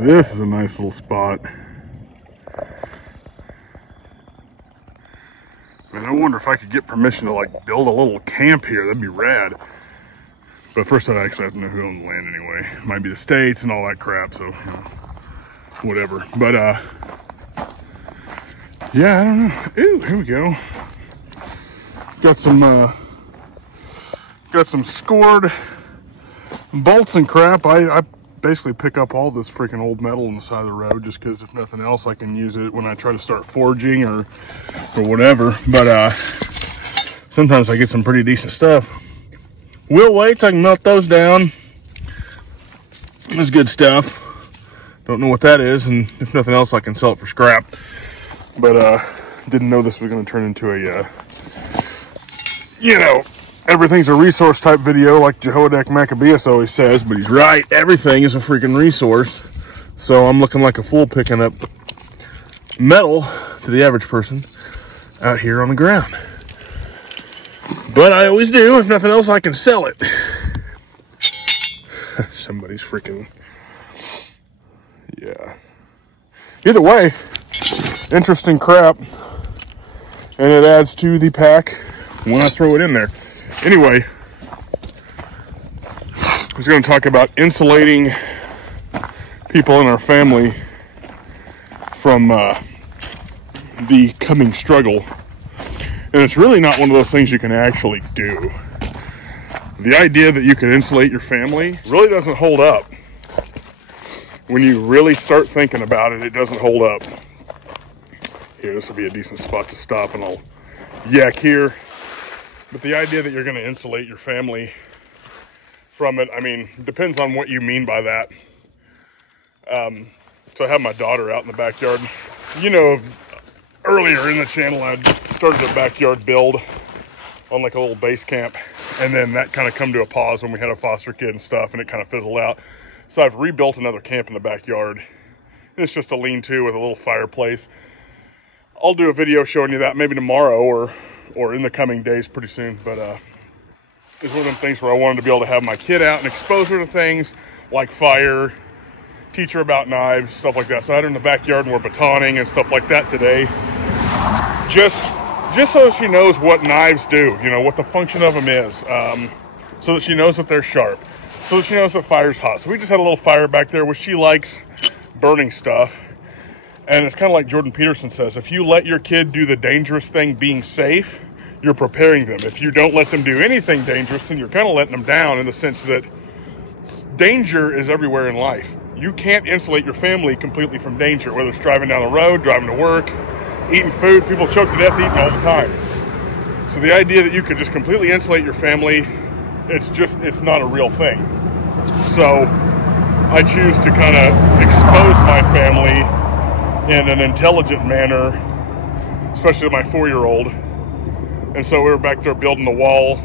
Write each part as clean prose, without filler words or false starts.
This is a nice little spot. Man, I wonder if I could get permission to like build a little camp here. That'd be rad. But first I'd actually have to know who owns the land anyway. It might be the states and all that crap, so you know, whatever. But yeah, I don't know. Ooh, here we go. Got some scored bolts and crap. I basically pick up all this freaking old metal on the side of the road just because if nothing else I can use it when I try to start forging or whatever. But sometimes I get some pretty decent stuff. Wheel weights, I can melt those down. That's good stuff. Don't know what that is, and if nothing else I can sell it for scrap. But didn't know this was going to turn into a you know, everything's a resource type video like Jehoiadak Maccabeus always says, but he's right. Everything is a freaking resource. So I'm looking like a fool picking up metal to the average person out here on the ground. But I always do. If nothing else, I can sell it. Somebody's freaking... Yeah. Either way, interesting crap. And it adds to the pack when I throw it in there. Anyway, I was going to talk about insulating people in our family from the coming struggle. And it's really not one of those things you can actually do. The idea that you can insulate your family really doesn't hold up. When you really start thinking about it, it doesn't hold up. Here, this will be a decent spot to stop and I'll yak here. But the idea that you're going to insulate your family from it, I mean, depends on what you mean by that. So I have my daughter out in the backyard. You know, earlier in the channel, I started a backyard build on like a little base camp. And then that kind of come to a pause when we had a foster kid and stuff, and it kind of fizzled out. So I've rebuilt another camp in the backyard. And it's just a lean-to with a little fireplace. I'll do a video showing you that maybe tomorrow or in the coming days pretty soon. But it's one of them things where I wanted to be able to have my kid out and expose her to things like fire, teach her about knives, stuff like that. So I had her in the backyard and we're batoning and stuff like that today. Just so she knows what knives do, you know, what the function of them is, so that she knows that they're sharp, so that she knows that fire's hot. So we just had a little fire back there, which she likes burning stuff. And it's kind of like Jordan Peterson says, if you let your kid do the dangerous thing being safe, you're preparing them. If you don't let them do anything dangerous, then you're kind of letting them down in the sense that danger is everywhere in life. You can't insulate your family completely from danger, whether it's driving down the road, driving to work, eating food. People choke to death eating all the time. So the idea that you could just completely insulate your family, it's not a real thing. So I choose to kind of expose my family in an intelligent manner, especially my 4-year-old. And so we were back there building the wall,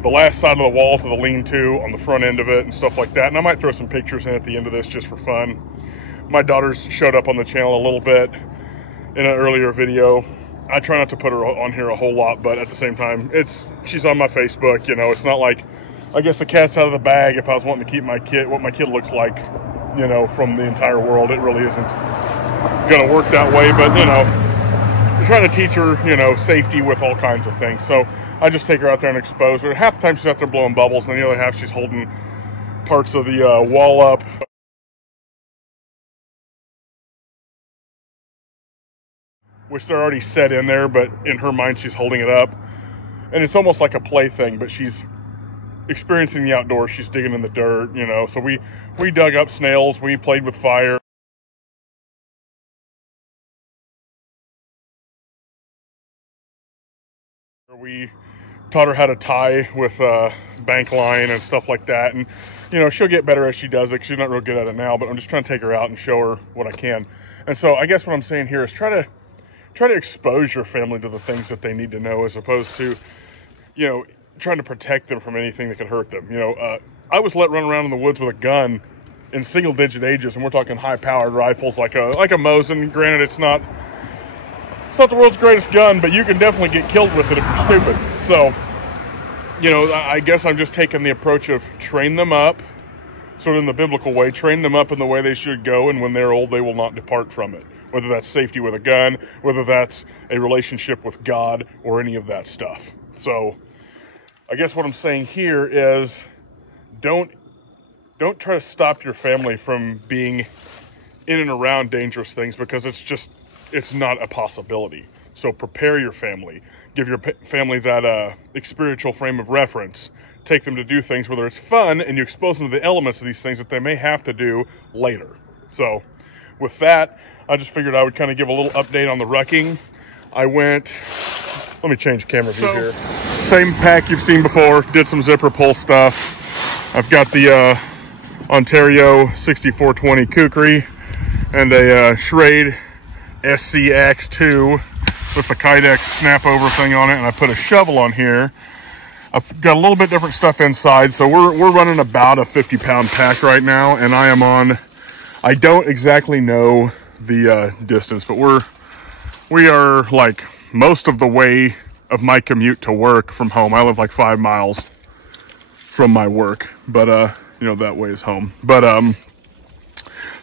the last side of the wall to the lean-to on the front end of it and stuff like that. And I might throw some pictures in at the end of this just for fun. My daughter's showed up on the channel a little bit in an earlier video. I try not to put her on here a whole lot, but at the same time, she's on my Facebook, you know. It's not like, I guess the cat's out of the bag if I was wanting to keep what my kid looks like, you know, from the entire world. It really isn't going to work that way, but, you know, I'm trying to teach her, you know, safety with all kinds of things. So I just take her out there and expose her. Half the time she's out there blowing bubbles, and the other half she's holding parts of the wall up. Which they're already set in there, but in her mind she's holding it up. And it's almost like a play thing, but she's experiencing the outdoors. She's digging in the dirt, you know. So we dug up snails, we played with fire. We taught her how to tie with bank line and stuff like that. And, you know, she'll get better as she does it. She's not real good at it now, but I'm just trying to take her out and show her what I can. And so I guess what I'm saying here is try to expose your family to the things that they need to know, as opposed to, you know, trying to protect them from anything that could hurt them. You know, I was let run around in the woods with a gun in single-digit ages, and we're talking high-powered rifles like a Mosin. Granted, it's not the world's greatest gun, but you can definitely get killed with it if you're stupid. So, you know, I guess I'm just taking the approach of train them up sort of in the biblical way, train them up in the way they should go, and when they're old, they will not depart from it. Whether that's safety with a gun, whether that's a relationship with God, or any of that stuff. So I guess what I'm saying here is don't try to stop your family from being in and around dangerous things, because it's not a possibility. So prepare your family. Give your family that spiritual frame of reference. Take them to do things, whether it's fun, and you expose them to the elements of these things that they may have to do later. So with that, I just figured I would kind of give a little update on the rucking. Let me change camera view here. Same pack you've seen before, did some zipper pull stuff. I've got the Ontario 6420 Kukri and a Schrade SCX2 with the Kydex snap over thing on it, and I put a shovel on here. I've got a little bit different stuff inside, so we're running about a 50-pound pack right now, and I don't exactly know the distance, but we are like most of the way of my commute to work from home. I live like 5 miles from my work, but you know, that way is home. But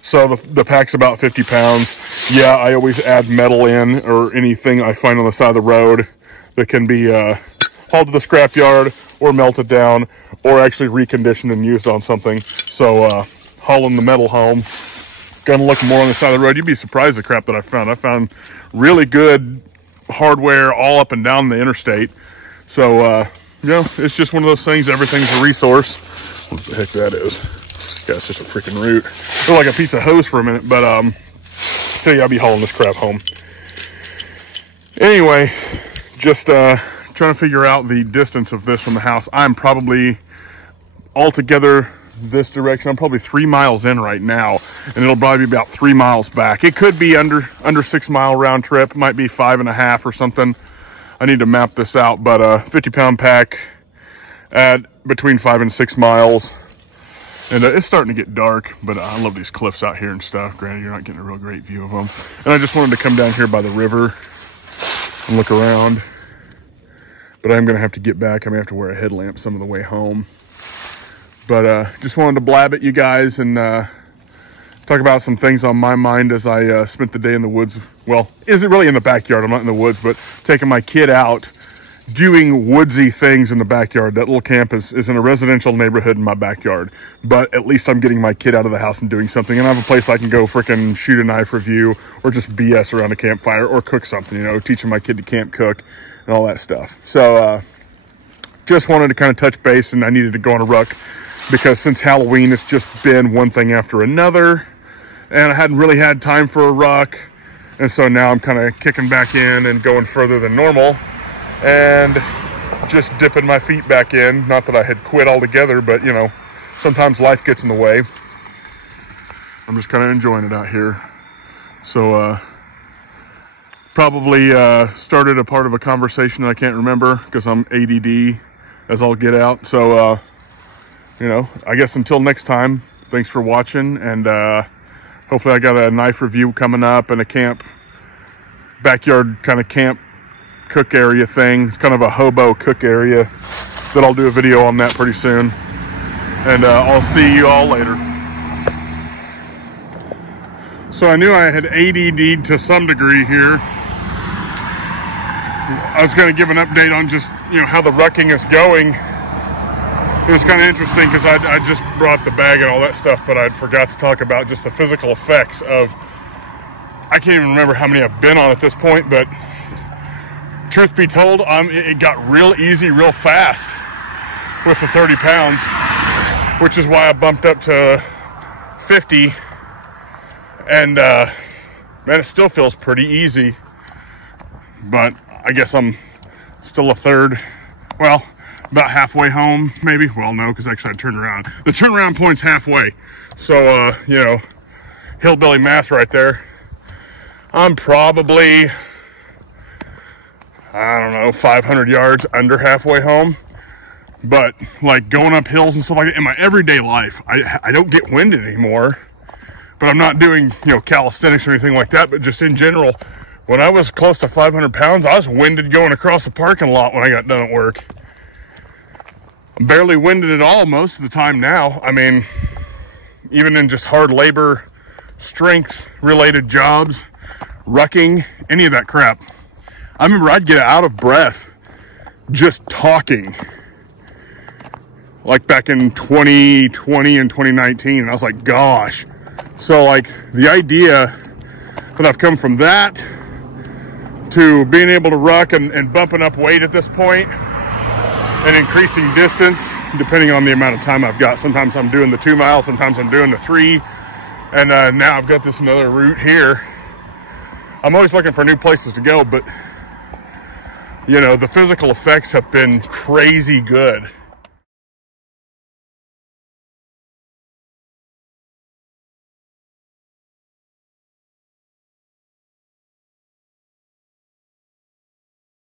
so the pack's about 50 pounds. Yeah, I always add metal in, or anything I find on the side of the road that can be hauled to the scrapyard or melted down or actually reconditioned and used on something. So hauling the metal home. Gonna look more on the side of the road. You'd be surprised the crap that I found. I found really good hardware all up and down the interstate. So you know, it's just one of those things. Everything's a resource. What the heck that is? Yeah, it's just a freaking root. Looked like a piece of hose for a minute, but I tell you, I'll be hauling this crap home. Anyway, just trying to figure out the distance of this from the house. I'm probably altogether this direction. I'm probably 3 miles in right now, and it'll probably be about 3 miles back. It could be under 6 mile round trip. It might be 5.5 or something. I need to map this out, but 50-pound pack at between 5 and 6 miles. And it's starting to get dark, but I love these cliffs out here and stuff. Granted, you're not getting a real great view of them. And I just wanted to come down here by the river and look around. But I'm going to have to get back. I may have to wear a headlamp some of the way home. But just wanted to blab at you guys and talk about some things on my mind as I spent the day in the woods. Well, isn't really in the backyard. I'm not in the woods, but taking my kid out, doing woodsy things in the backyard. That little camp is in a residential neighborhood in my backyard, but at least I'm getting my kid out of the house and doing something, and I have a place I can go frickin' shoot a knife review, or just BS around a campfire, or cook something, you know, teaching my kid to camp cook and all that stuff. So just wanted to kind of touch base, and I needed to go on a ruck because since Halloween it's just been one thing after another, and I hadn't really had time for a ruck, and so now I'm kind of kicking back in and going further than normal and just dipping my feet back in. Not that I had quit altogether, but you know, sometimes life gets in the way. I'm just kind of enjoying it out here. So probably started a part of a conversation that I can't remember because I'm ADD as I'll get out. So you know, I guess until next time, thanks for watching, and hopefully I got a knife review coming up and a backyard kind of camp cook area thing. It's kind of a hobo cook area that I'll do a video on that pretty soon, and I'll see you all later. So I knew I had ADD'd to some degree here. I was going to give an update on just, you know, how the rucking is going. It was kind of interesting because I just brought the bag and all that stuff, but I forgot to talk about just the physical effects of, I can't even remember how many I've been on at this point, but truth be told, it got real easy, real fast with the 30 pounds, which is why I bumped up to 50. And man, it still feels pretty easy, but I guess I'm still a third, well, about halfway home, maybe. Well, no, because actually I turned around. The turnaround point's halfway. So, you know, hillbilly math right there. I'm probably, I don't know, 500 yards under halfway home. But like going up hills and stuff like that in my everyday life, I don't get winded anymore. But I'm not doing, you know, calisthenics or anything like that. But just in general, when I was close to 500 pounds, I was winded going across the parking lot when I got done at work. I'm barely winded at all most of the time now. I mean, even in just hard labor, strength related jobs, rucking, any of that crap. I remember I'd get out of breath just talking, like back in 2020 and 2019. And I was like, gosh. So like the idea that I've come from that to being able to ruck and bumping up weight at this point and increasing distance, depending on the amount of time I've got. Sometimes I'm doing the 2 miles, sometimes I'm doing the 3. And now I've got this another route here. I'm always looking for new places to go, but you know, the physical effects have been crazy good.